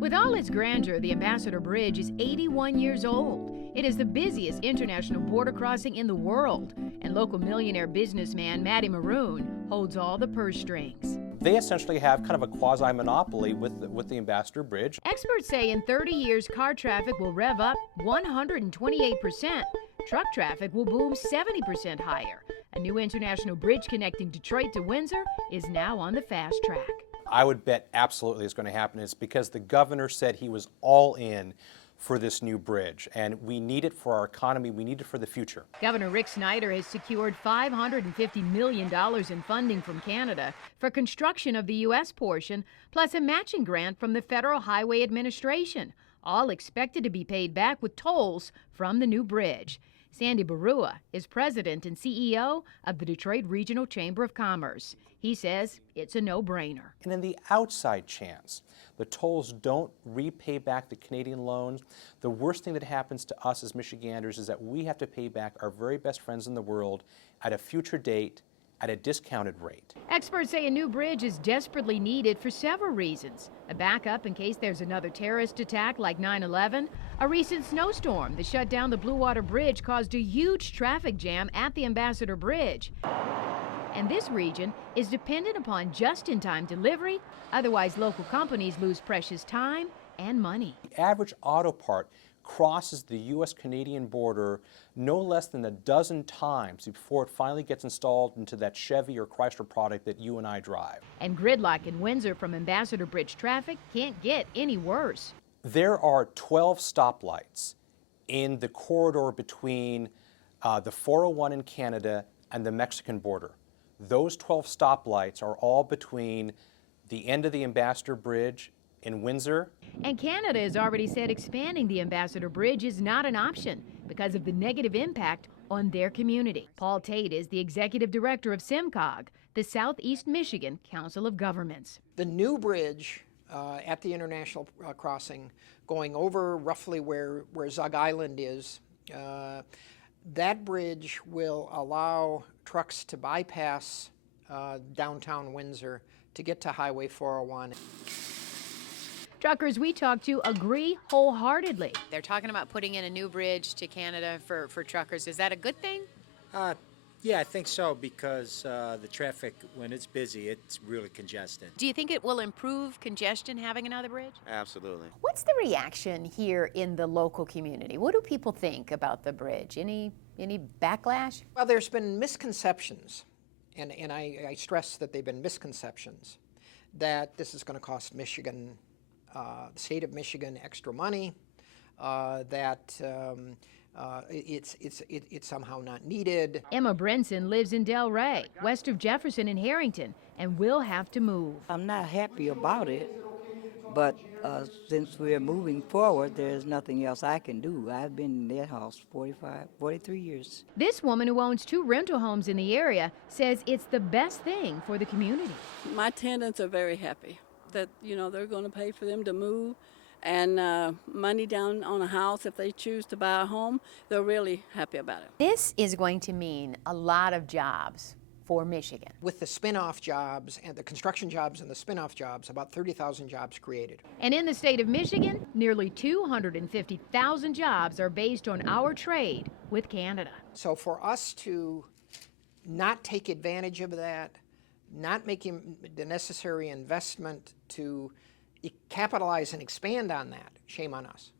With all its grandeur, the Ambassador Bridge is 81 years old. It is the busiest international border crossing in the world, and local millionaire businessman Matty Maroon holds all the purse strings. They essentially have kind of a quasi-monopoly with the Ambassador Bridge. Experts say in 30 years, car traffic will rev up 128%. Truck traffic will boom 70% higher. A new international bridge connecting Detroit to Windsor is now on the fast track. I would bet absolutely it's going to happen. It's because the governor said he was all in for this new bridge, and we need it for our economy. We need it for the future. Governor Rick Snyder has secured $550 million in funding from Canada for construction of the U.S. portion, plus a matching grant from the Federal Highway Administration, all expected to be paid back with tolls from the new bridge. Sandy Barua is president and CEO of the Detroit Regional Chamber of Commerce. He says it's a no-brainer. And in the outside chance the tolls don't repay back the Canadian loans, the worst thing that happens to us as Michiganders is that we have to pay back our very best friends in the world at a future date at a discounted rate. Experts say a new bridge is desperately needed for several reasons. A backup in case there's another terrorist attack like 9/11. A recent snowstorm that shut down the Blue Water Bridge caused a huge traffic jam at the Ambassador Bridge. And this region is dependent upon just-in-time delivery, otherwise local companies lose precious time and money. The average auto part crosses the U.S.-Canadian border no less than a dozen times before it finally gets installed into that Chevy or Chrysler product that you and I drive. And gridlock in Windsor from Ambassador Bridge traffic can't get any worse. There are 12 stoplights in the corridor between the 401 in Canada and the Mexican border. Those 12 stoplights are all between the end of the Ambassador Bridge in Windsor. And Canada has already said expanding the Ambassador Bridge is not an option because of the negative impact on their community. Paul Tate is the executive director of SIMCOG, the Southeast Michigan Council of Governments. The new bridge at the international crossing going over roughly where Zug Island is, that bridge will allow trucks to bypass downtown Windsor to get to Highway 401. Truckers we talked to agree wholeheartedly. They're talking about putting in a new bridge to Canada for truckers. Is that a good thing? Yeah, I think so, because the traffic, when it's busy, it's really congested. Do you think it will improve congestion having another bridge? Absolutely. What's the reaction here in the local community? What do people think about the bridge? Any backlash? Well, there's been misconceptions, and I stress that they've been misconceptions, that this is going to cost Michigan, the state of Michigan, extra money, that it's somehow not needed. Emma Brinson lives in Delray, west of Jefferson and Harrington, and will have to move. I'm not happy about it, but since we're moving forward, there's nothing else I can do. I've been in that house 43 years. This woman who owns 2 rental homes in the area says it's the best thing for the community. My tenants are very happy that, they're going to pay for them to move, and money down on a house if they choose to buy a home. They're really happy about it. This is going to mean a lot of jobs for Michigan. With the spin-off jobs and the construction jobs and the spin-off jobs, about 30,000 jobs created. And in the state of Michigan, nearly 250,000 jobs are based on our trade with Canada. So for us to not take advantage of that, not making the necessary investment to capitalize and expand on that, shame on us.